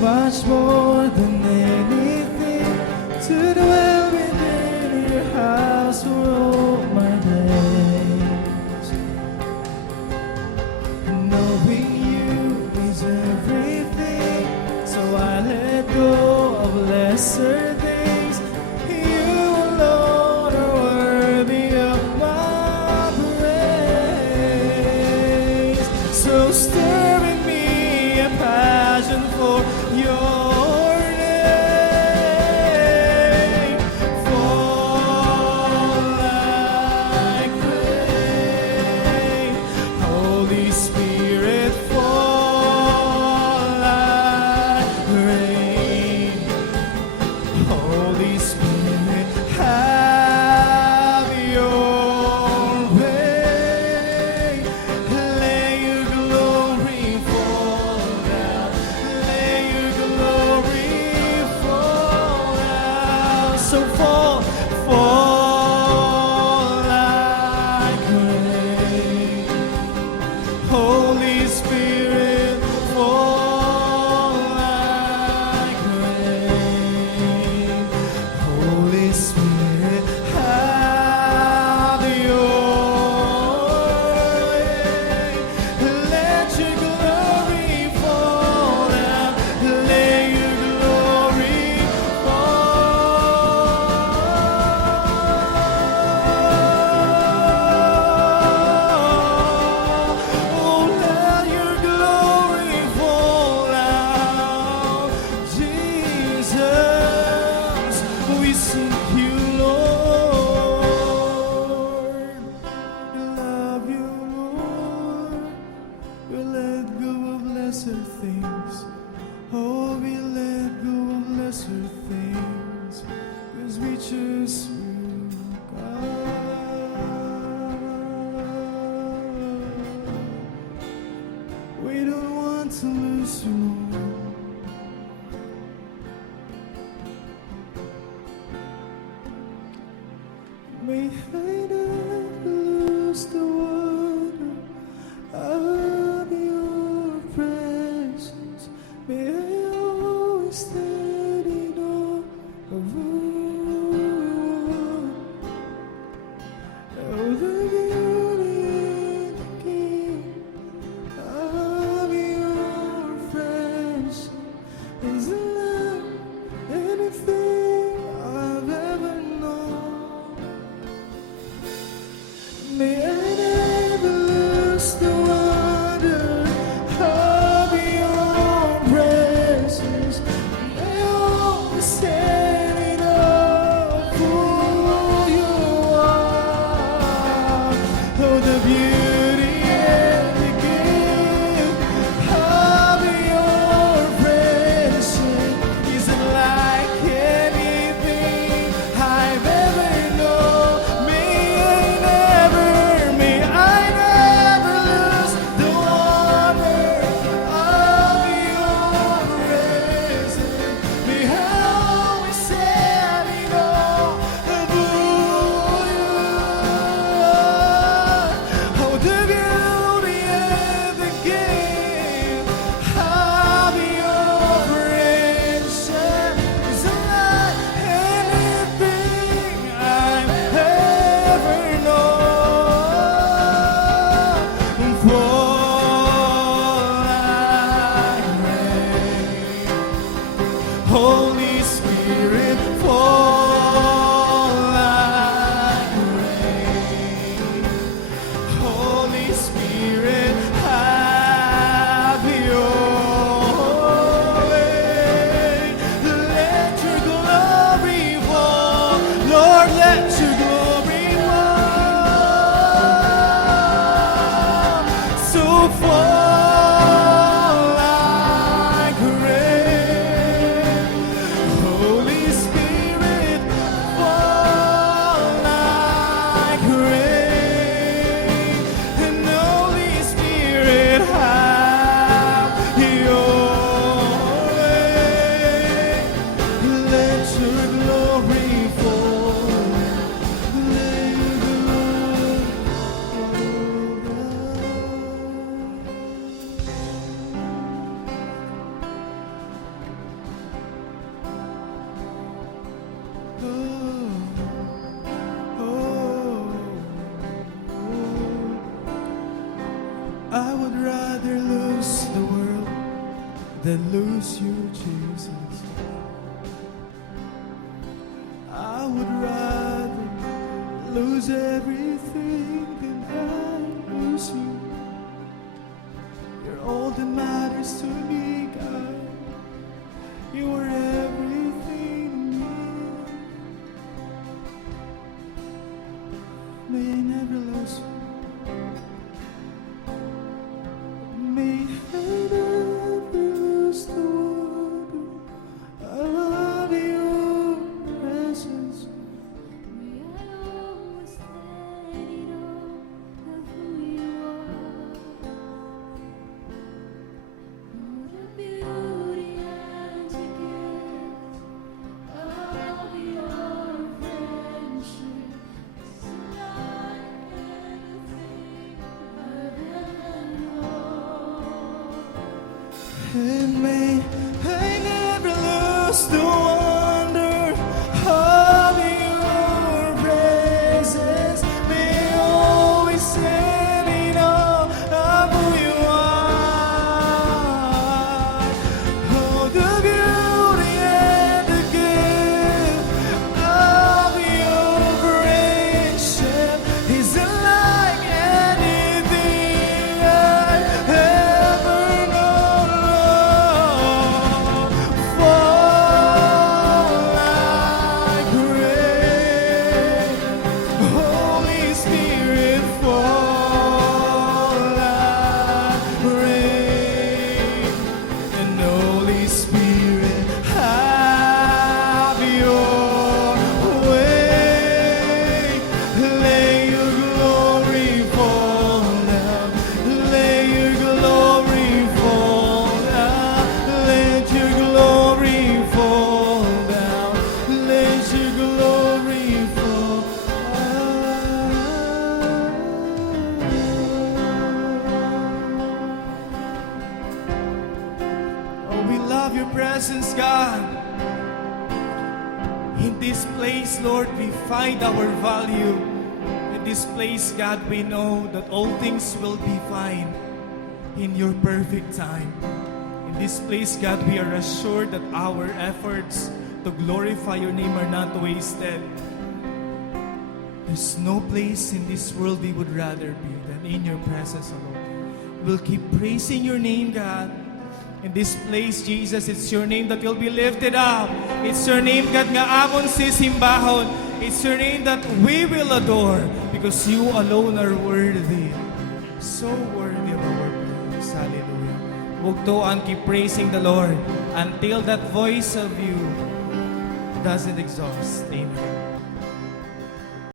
much more than anything to dwell within your house for all my days. Knowing you is everything, so I let go of lesser things. You alone are worthy of my praise. So stir in me a passion for your name. Fall like rain, Holy Spirit, fall like rain. Holy Spirit, have your way. Let your glory fall down. Let your glory fall down. So fall like rain. Holy Spirit, fall like rain. Holy Spirit, have your way. Let your glory fall down. Let your glory fall. Oh, let your glory fall down. Jesus, we seek you, Lord. We love you, Lord. We let go of lesser things. Oh, we let go of lesser things, 'cause we choose you, God. We don't want to lose you, Lord. May I never lose the wonder of your presence. May I always stand in awe of you. Oh, the beauty and the king of your presence. than lose you, Jesus. I would rather lose everything than I lose you. You're all that matters to me, God. You are everything to me. May I never lose you. May I never lose the wonder of your presence. May I always stand in awe of who you are. Oh, the beauty and the gift of your friendship is unlike anything I've ever known. And may I never lose the wonder of your presence. May I always stand in awe of who you are. Oh, the beauty and the gift of your friendship is unlike anything I've ever known. Fall like rain, Holy Spirit, fall like rain, and Holy Spirit, have your way. Lay your glory fall down. Lay your glory fall down. Let your glory fall down. Let your glory fall down. Oh, we love your presence, God. In this place, Lord, we find our value. In this place, God, we know that all things will be fine in your perfect time. In this place, God, we are assured that our efforts to glorify your name are not wasted. There's no place in this world we would rather be than in your presence alone. We'll keep praising your name, God. In this place, Jesus, it's your name that will be lifted up. It's your name, God, nga amon sisimbahon. It's your name that we will adore because you alone are worthy. So worthy of our praise. Hallelujah. Bugtoan, keep praising the Lord until that voice of you doesn't exhaust. Amen.